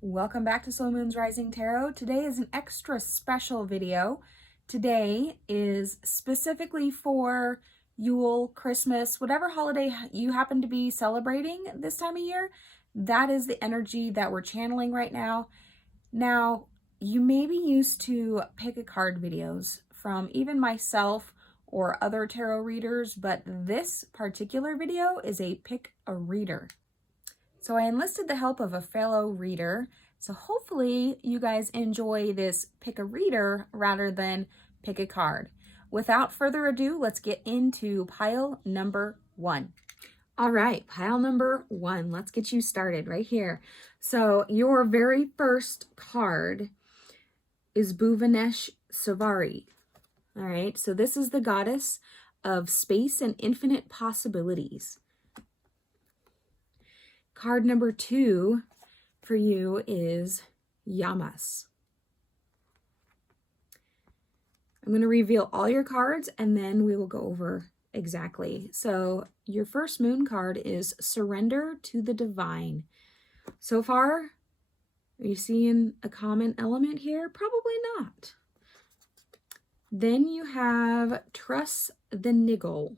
Welcome back to Slow Moon's Rising Tarot. Today is an extra special video. Today is specifically for Yule, Christmas, whatever holiday you happen to be celebrating this time of year. That is the energy that we're channeling right now. Now, you may be used to pick a card videos from even myself or other tarot readers, but this particular video is a pick a reader. So I enlisted the help of a fellow reader. So hopefully you guys enjoy this pick a reader rather than pick a card. Without further ado, let's get into pile number 1. All right, pile number 1. Let's get you started right here. So your very first card is Bhuvanesh Savari. All right, so this is the goddess of space and infinite possibilities. Card number 2 for you is Yamas. I'm going to reveal all your cards and then we will go over exactly. So your first moon card is Surrender to the Divine. So far, are you seeing a common element here? Probably not. Then you have Trust the Niggle.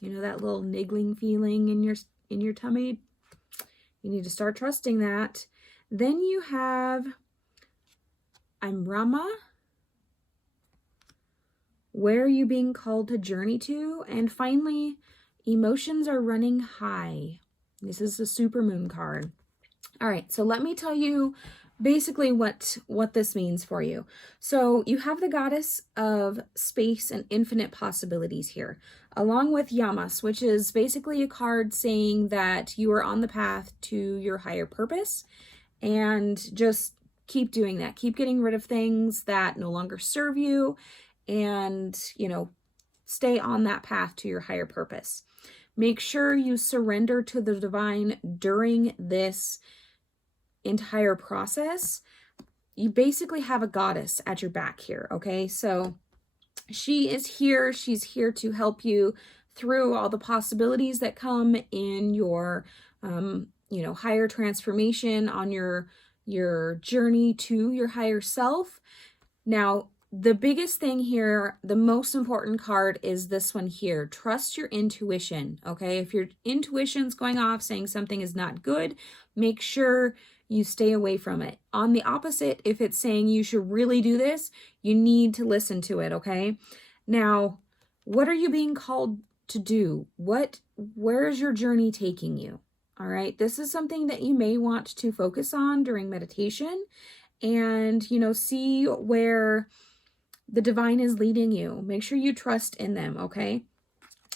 You know that little niggling feeling in your tummy? You need to start trusting that. Then you have I'm Rama. Where are you being called to journey to? And finally, emotions are running high. This is the supermoon card. All right, so let me tell you basically what this means for you. So you have the goddess of space and infinite possibilities here, along with Yamas, which is basically a card saying that you are on the path to your higher purpose, and just keep doing that. Keep getting rid of things that no longer serve you, and, stay on that path to your higher purpose. Make sure you surrender to the divine during this entire process. You basically have a goddess at your back here, okay? So she is here. She's here to help you through all the possibilities that come in your higher transformation, on your journey to your higher self. Now, the biggest thing here, the most important card is this one here. Trust your intuition, okay? If your intuition's going off saying something is not good, make sure you stay away from it. On the opposite, if it's saying you should really do this, you need to listen to it, okay? Now, what are you being called to do? Where is your journey taking you? All right, this is something that you may want to focus on during meditation and, see where the divine is leading you. Make sure you trust in them, okay?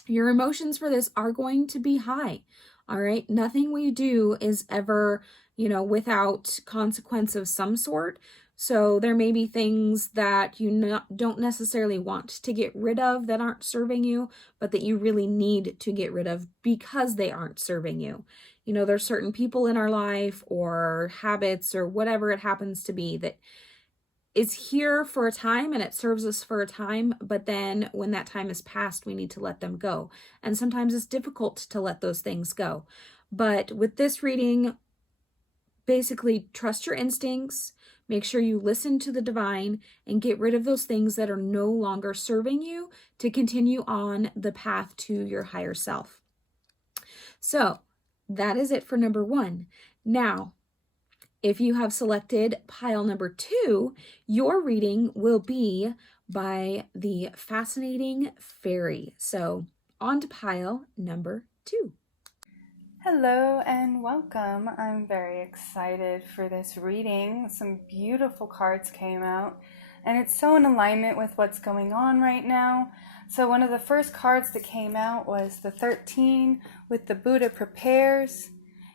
Your emotions for this are going to be high, all right? Nothing we do is ever, without consequence of some sort. So there may be things that you don't necessarily want to get rid of that aren't serving you, but that you really need to get rid of because they aren't serving you. There's certain people in our life or habits or whatever it happens to be that is here for a time and it serves us for a time, but then when that time is past, we need to let them go. And sometimes it's difficult to let those things go. But with this reading, basically trust your instincts, make sure you listen to the divine, and get rid of those things that are no longer serving you to continue on the path to your higher self. So that is it for number 1. Now, if you have selected pile number 2, your reading will be by the Fascinating Fairy. So on to pile number 2. Hello and welcome. I'm very excited for this reading. Some beautiful cards came out and it's so in alignment with what's going on right now. So one of the first cards that came out was the 13 with the Buddha Prepares.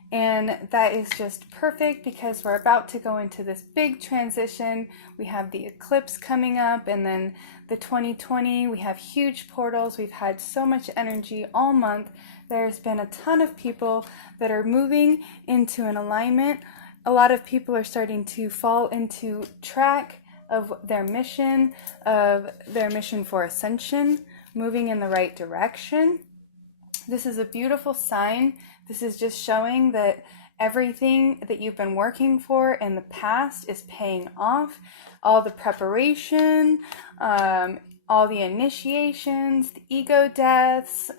And that is just perfect because we're about to go into this big transition. We have the eclipse coming up, and then the 2020, we have huge portals. We've had so much energy all month. There's been a ton of people that are moving into an alignment. A lot of people are starting to fall into track of their mission for ascension, moving in the right direction. This is a beautiful sign. This is just showing that Everything that you've been working for in the past is paying off. All the preparation, all the initiations, the ego deaths,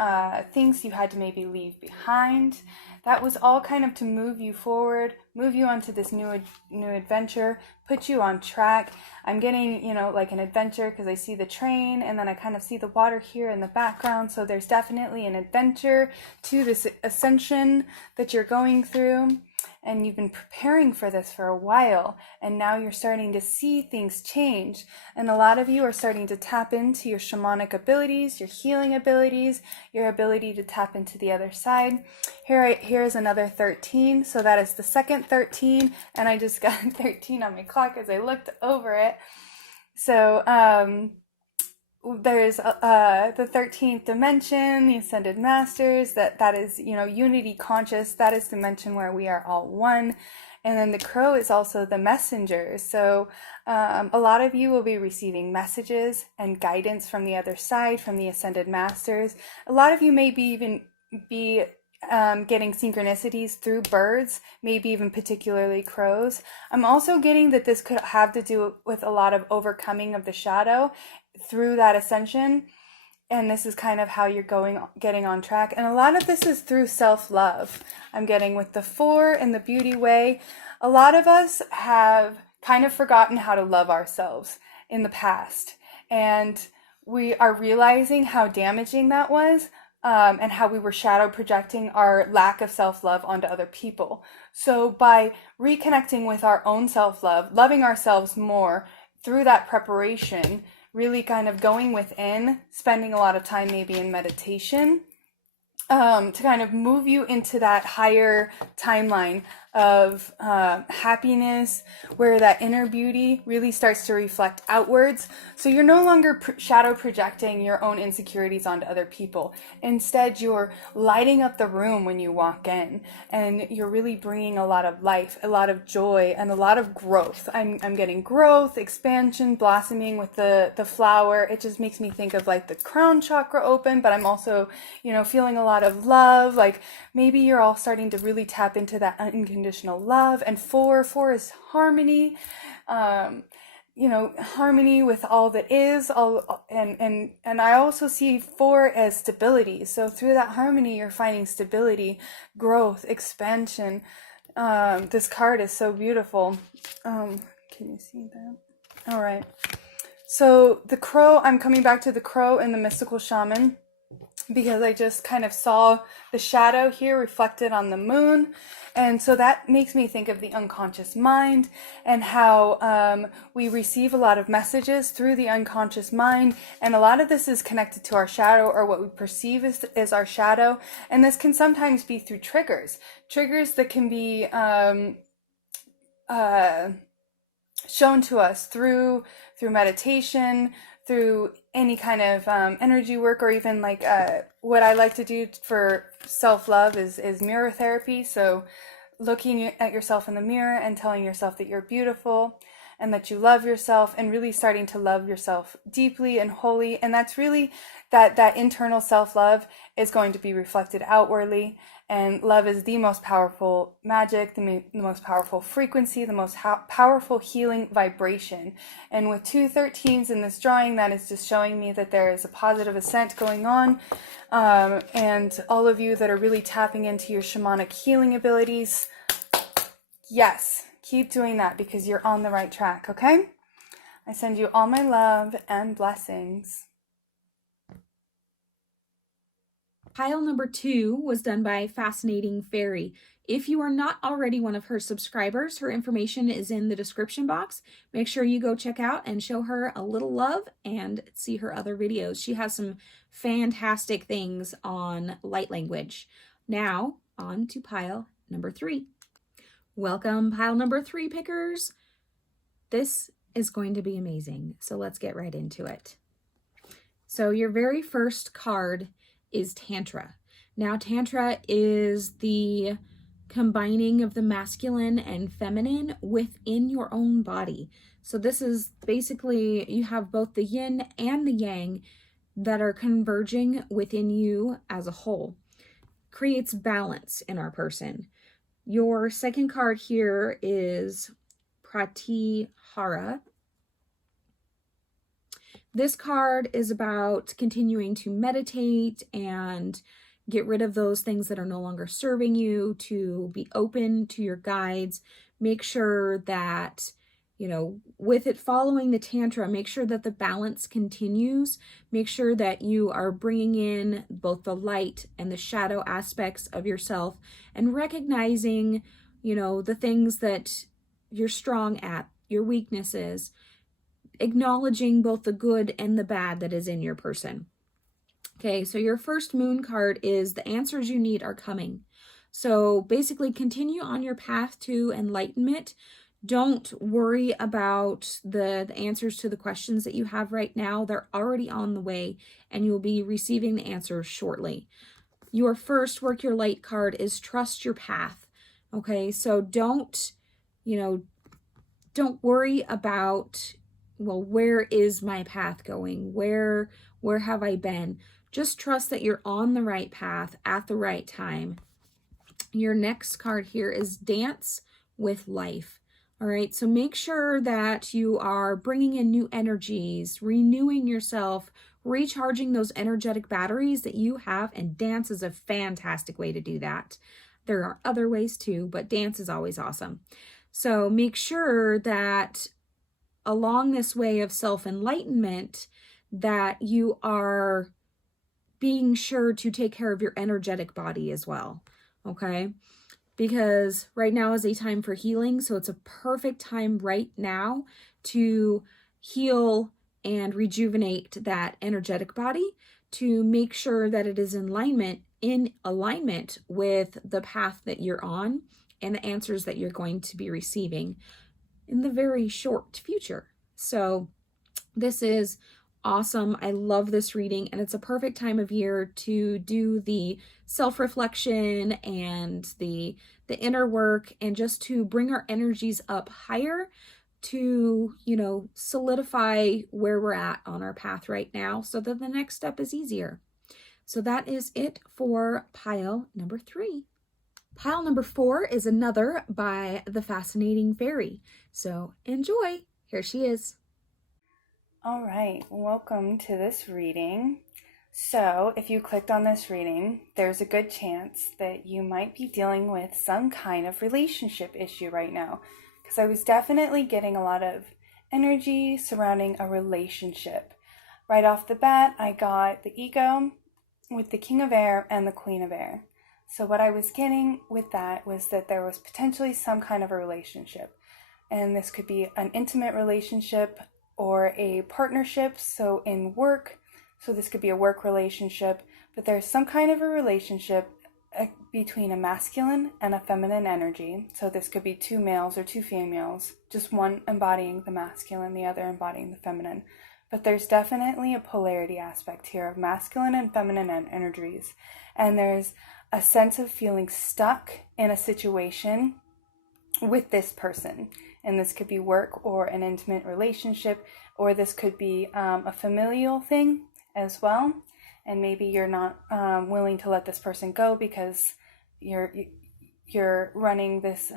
things you had to maybe leave behind. That was all kind of to move you forward, move you onto this new adventure, put you on track. I'm getting, like an adventure because I see the train and then I kind of see the water here in the background. So there's definitely an adventure to this ascension that you're going through. And you've been preparing for this for a while, and now you're starting to see things change. And a lot of you are starting to tap into your shamanic abilities, your healing abilities, your ability to tap into the other side. Here's another 13, so that is the second 13, and I just got 13 on my clock as I looked over it. So there's the 13th dimension, the ascended masters, that is, unity conscious. That is dimension where we are all one. And then the crow is also the messenger. So a lot of you will be receiving messages and guidance from the other side, from the ascended masters. A lot of you may be getting synchronicities through birds, maybe even particularly crows. I'm also getting that this could have to do with a lot of overcoming of the shadow through that ascension, and this is kind of how you're getting on track. And a lot of this is through self-love. I'm getting with the 4 and the beauty way. A lot of us have kind of forgotten how to love ourselves in the past, and we are realizing how damaging that was, and how we were shadow projecting our lack of self-love onto other people. So by reconnecting with our own self-love, loving ourselves more through that preparation, really kind of going within, spending a lot of time maybe in meditation, to kind of move you into that higher timeline of happiness, where that inner beauty really starts to reflect outwards. So you're no longer shadow projecting your own insecurities onto other people. Instead, you're lighting up the room when you walk in, and you're really bringing a lot of life, a lot of joy, and a lot of growth. I'm getting growth, expansion, blossoming with the flower. It just makes me think of like the crown chakra open, but I'm also, feeling a lot of love. Like maybe you're all starting to really tap into that unconditional love. And 4 is harmony, harmony with all that is, and I also see 4 as stability. So through that harmony, you're finding stability, growth, expansion. This card is so beautiful. Can you see that? All right. So the crow, I'm coming back to the crow and the mystical shaman, because I just kind of saw the shadow here reflected on the moon. And so that makes me think of the unconscious mind, and how we receive a lot of messages through the unconscious mind. And a lot of this is connected to our shadow, or what we perceive as our shadow. And this can sometimes be through triggers that can be shown to us through meditation, through any kind of energy work, or even like what I like to do for self-love is mirror therapy. So looking at yourself in the mirror and telling yourself that you're beautiful and that you love yourself, and really starting to love yourself deeply and wholly. And that's really that internal self-love is going to be reflected outwardly. And love is the most powerful magic, the most powerful frequency, the most powerful healing vibration. And with 2 13s in this drawing, that is just showing me that there is a positive ascent going on. And all of you that are really tapping into your shamanic healing abilities, yes, keep doing that, because you're on the right track, okay? I send you all my love and blessings. Pile number 2 was done by Fascinating Fairy. If you are not already one of her subscribers, her information is in the description box. Make sure you go check out and show her a little love and see her other videos. She has some fantastic things on light language. Now, on to pile number 3. Welcome, pile number 3 pickers. This is going to be amazing. So let's get right into it. So your very first card is Tantra. Now, Tantra is the combining of the masculine and feminine within your own body. So this is basically, you have both the yin and the yang that are converging within you as a whole. Creates balance in our person. Your second card here is Pratihara. This card is about continuing to meditate and get rid of those things that are no longer serving you, to be open to your guides. Make sure that, with it following the Tantra, make sure that the balance continues. Make sure that you are bringing in both the light and the shadow aspects of yourself and recognizing, the things that you're strong at, your weaknesses, acknowledging both the good and the bad that is in your person. Okay, so your first moon card is the answers you need are coming. So basically, continue on your path to enlightenment. Don't worry about the answers to the questions that you have right now. They're already on the way, and you'll be receiving the answers shortly. Your first work your light card is trust your path. Okay, so don't worry about, well, where is my path going? Where have I been? Just trust that you're on the right path at the right time. Your next card here is dance with life. All right, so make sure that you are bringing in new energies, renewing yourself, recharging those energetic batteries that you have, and dance is a fantastic way to do that. There are other ways too, but dance is always awesome. So make sure that along this way of self-enlightenment that you are being sure to take care of your energetic body as well, okay? Because right now is a time for healing, so it's a perfect time right now to heal and rejuvenate that energetic body, to make sure that it is in alignment with the path that you're on and the answers that you're going to be receiving in the very short future. So this is awesome. I love this reading, and it's a perfect time of year to do the self-reflection and the inner work, and just to bring our energies up higher, to solidify where we're at on our path right now, so that the next step is easier. So that is it for pile number 3. Pile number 4 is another by the Fascinating Fairy. So enjoy. Here she is. All right, welcome to this reading. So, if you clicked on this reading, there's a good chance that you might be dealing with some kind of relationship issue right now, because I was definitely getting a lot of energy surrounding a relationship. Right off the bat, I got the ego with the King of Air and the Queen of Air. So what I was getting with that was that there was potentially some kind of a relationship. And this could be an intimate relationship or a partnership, so in work. So this could be a work relationship, but there's some kind of a relationship between a masculine and a feminine energy. So this could be 2 males or 2 females, just one embodying the masculine, the other embodying the feminine. But there's definitely a polarity aspect here of masculine and feminine energies. And there's a sense of feeling stuck in a situation with this person. And this could be work or an intimate relationship, or this could be a familial thing as well. And maybe you're not willing to let this person go because you're running this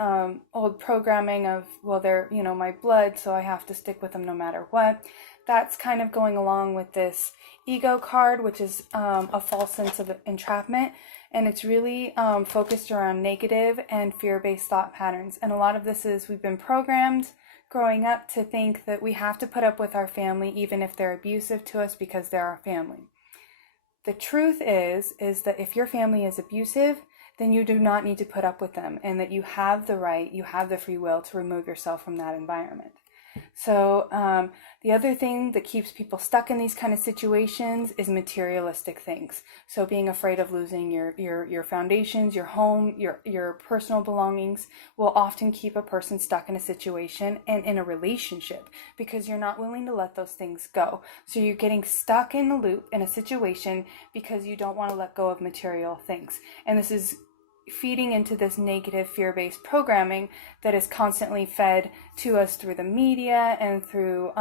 old programming of, well, they're my blood, so I have to stick with them no matter what. That's kind of going along with this ego card, which is a false sense of entrapment. And it's really focused around negative and fear-based thought patterns. And a lot of this is we've been programmed growing up to think that we have to put up with our family even if they're abusive to us because they're our family. The truth is that if your family is abusive, then you do not need to put up with them, and that you have the right, you have the free will to remove yourself from that environment. So the other thing that keeps people stuck in these kind of situations is materialistic things. So being afraid of losing your foundations, your home, your personal belongings will often keep a person stuck in a situation and in a relationship because you're not willing to let those things go. So you're getting stuck in a loop in a situation because you don't want to let go of material things. And this is feeding into this negative fear-based programming that is constantly fed to us through the media and through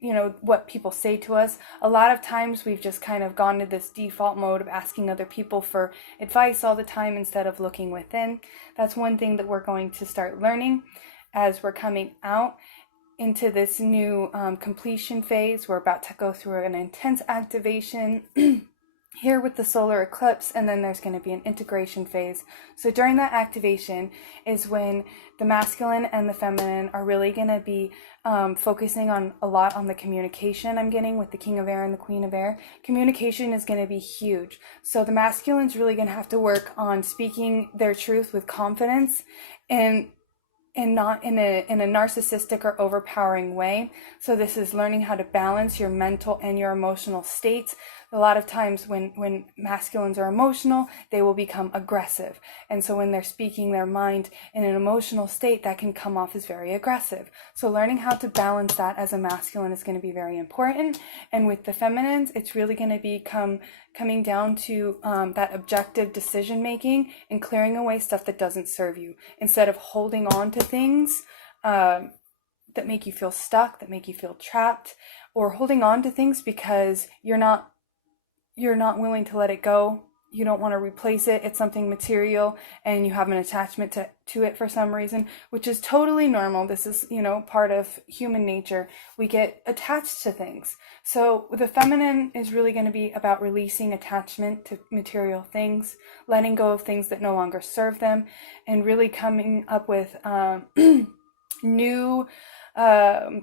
what people say to us. A lot of times we've just kind of gone to this default mode of asking other people for advice all the time instead of looking within. That's one thing that we're going to start learning as we're coming out into this new completion phase. We're about to go through an intense activation here with the solar eclipse, and then there's going to be an integration phase. So during that activation is when the masculine and the feminine are really going to be focusing on a lot on the communication. I'm getting with the King of Air and the Queen of Air. Communication is going to be huge. So the masculine's really going to have to work on speaking their truth with confidence and not in a narcissistic or overpowering way. So this is learning how to balance your mental and your emotional states. A lot of times when masculines are emotional, they will become aggressive. And so when they're speaking their mind in an emotional state, that can come off as very aggressive. So learning how to balance that as a masculine is going to be very important. And with the feminines, it's really going to be coming down to that objective decision making and clearing away stuff that doesn't serve you, instead of holding on to things that make you feel stuck, that make you feel trapped, or holding on to things because you're not willing to let it go. You don't want to replace it. It's something material and you have an attachment to it for some reason, which is totally normal. This is, part of human nature. We get attached to things. So the feminine is really going to be about releasing attachment to material things, letting go of things that no longer serve them, and really coming up with new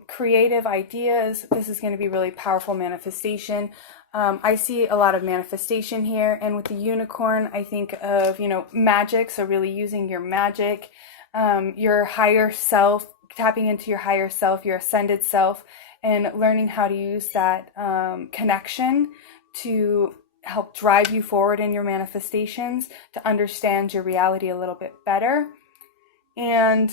creative ideas. This is going to be really powerful manifestation. I see a lot of manifestation here, and with the unicorn, I think of, magic. So really using your magic, your higher self, tapping into your higher self, your ascended self, and learning how to use that connection to help drive you forward in your manifestations, to understand your reality a little bit better, and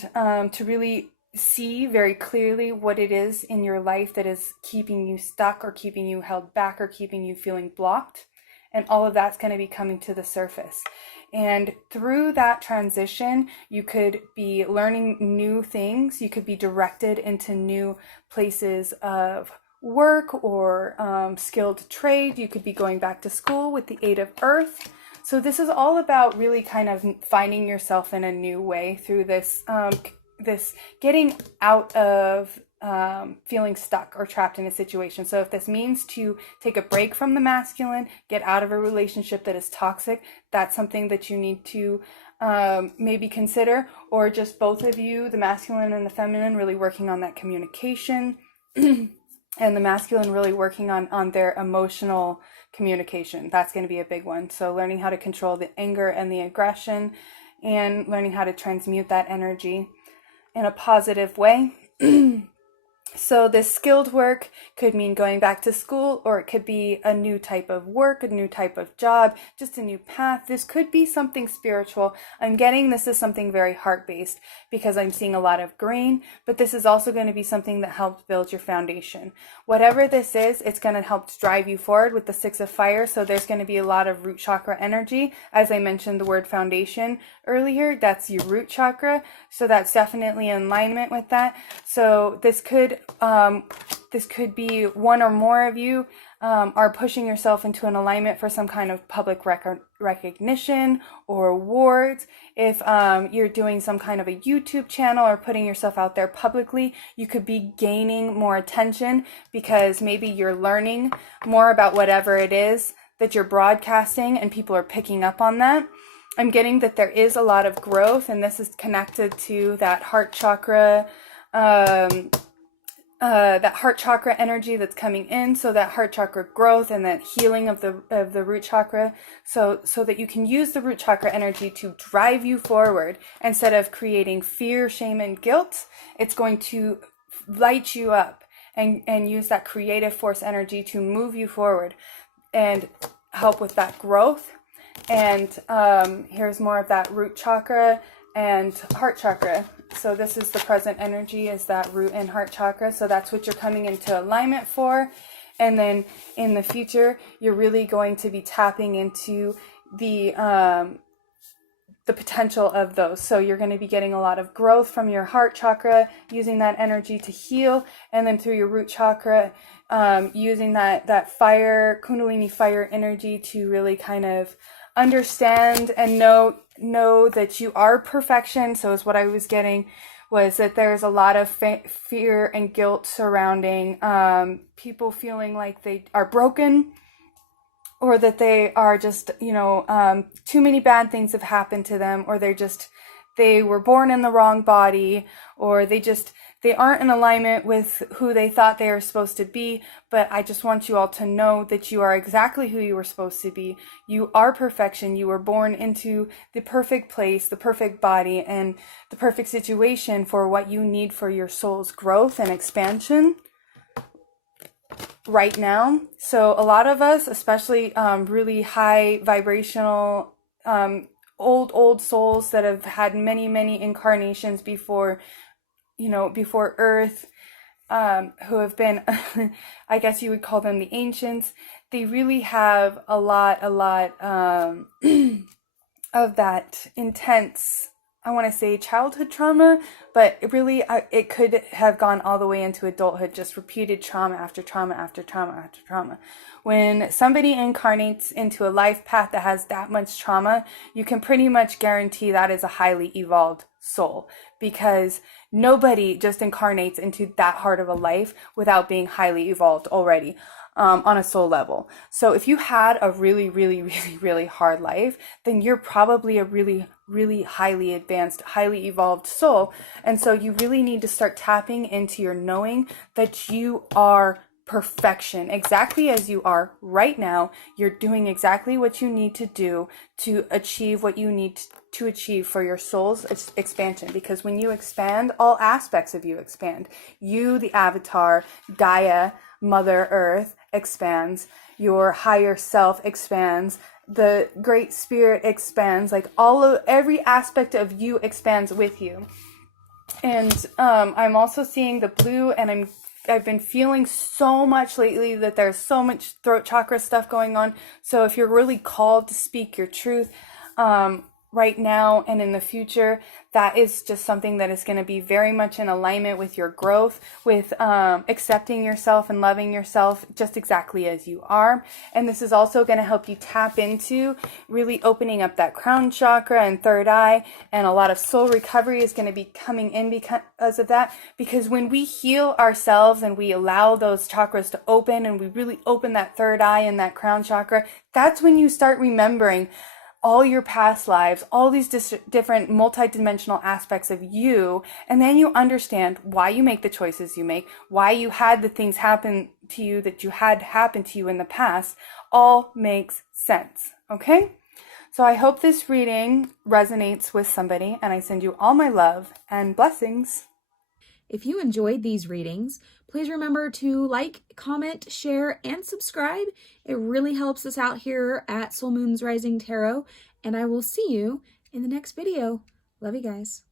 to really see very clearly what it is in your life that is keeping you stuck or keeping you held back or keeping you feeling blocked. And all of that's going to be coming to the surface. And through that transition, you could be learning new things. You could be directed into new places of work or skilled trade. You could be going back to school with the 8 of Earth. So this is all about really kind of finding yourself in a new way through this getting out of feeling stuck or trapped in a situation. So if this means to take a break from the masculine, get out of a relationship that is toxic, that's something that you need to maybe consider, or just both of you, the masculine and the feminine, really working on that communication and the masculine really working on their emotional communication. That's going to be a big one. So learning how to control the anger and the aggression, and learning how to transmute that energy in a positive way. So this skilled work could mean going back to school, or it could be a new type of work, a new type of job, just a new path. This could be something spiritual. I'm getting this is something very heart-based because I'm seeing a lot of green, but this is also going to be something that helps build your foundation. Whatever this is, it's going to help drive you forward with the 6 of Fire. So there's going to be a lot of root chakra energy. As I mentioned the word foundation earlier, that's your root chakra. So that's definitely in alignment with that. So this could be one or more of you are pushing yourself into an alignment for some kind of public recognition or awards. If you're doing some kind of a YouTube channel or putting yourself out there publicly, you could be gaining more attention because maybe you're learning more about whatever it is that you're broadcasting and people are picking up on that. I'm getting that there is a lot of growth, and this is connected to that heart chakra, that heart chakra energy that's coming in. So that heart chakra growth and that healing of the root chakra, so that you can use the root chakra energy to drive you forward instead of creating fear, shame, and guilt. It's going to light you up and use that creative force energy to move you forward and help with that growth. And here's more of that root chakra and heart chakra. So this is the present energy, is that root and heart chakra. So that's what you're coming into alignment for. And then in the future, you're really going to be tapping into the the potential of those. So you're going to be getting a lot of growth from your heart chakra, using that energy to heal, and then through your root chakra, using that fire, Kundalini fire energy to really kind of understand and know that you are perfection. So is what I was getting, was that there's a lot of fear and guilt surrounding people feeling like they are broken, or that they are just, too many bad things have happened to them, or they were born in the wrong body, or they aren't in alignment with who they thought they were supposed to be. But I just want you all to know that you are exactly who you were supposed to be. You are perfection. You were born into the perfect place, the perfect body, and the perfect situation for what you need for your soul's growth and expansion right now. So a lot of us, especially really high vibrational, old souls that have had many incarnations before Earth, who have been, I guess you would call them the ancients. They really have a lot of that intense, I want to say childhood trauma, but it could have gone all the way into adulthood, just repeated trauma after trauma after trauma after trauma. When somebody incarnates into a life path that has that much trauma, you can pretty much guarantee that is a highly evolved soul, because nobody just incarnates into that hard of a life without being highly evolved already. On a soul level. So if you had a really hard life, then you're probably a really highly advanced, highly evolved soul. And so you really need to start tapping into your knowing that you are perfection, exactly as you are right now. You're doing exactly what you need to do to achieve what you need to achieve for your soul's expansion. Because when you expand, all aspects of you expand. You, the avatar, Gaia, Mother Earth, expands, your higher self expands, the Great Spirit expands, like every aspect of you expands with you. And I'm also seeing the blue, and I've been feeling so much lately that there's so much throat chakra stuff going on. So if you're really called to speak your truth, right now and in the future, that is just something that is going to be very much in alignment with your growth, with accepting yourself and loving yourself just exactly as you are. And this is also going to help you tap into really opening up that crown chakra and third eye, and a lot of soul recovery is going to be coming in because of that. Because when we heal ourselves and we allow those chakras to open, and we really open that third eye and that crown chakra, that's when you start remembering all your past lives, all these different multidimensional aspects of you, and then you understand why you make the choices you make, why you had the things happen to you that you had happen to you in the past. All makes sense, okay? So I hope this reading resonates with somebody, and I send you all my love and blessings. If you enjoyed these readings, please remember to like, comment, share, and subscribe. It really helps us out here at Soul Moons Rising Tarot, and I will see you in the next video. Love you guys.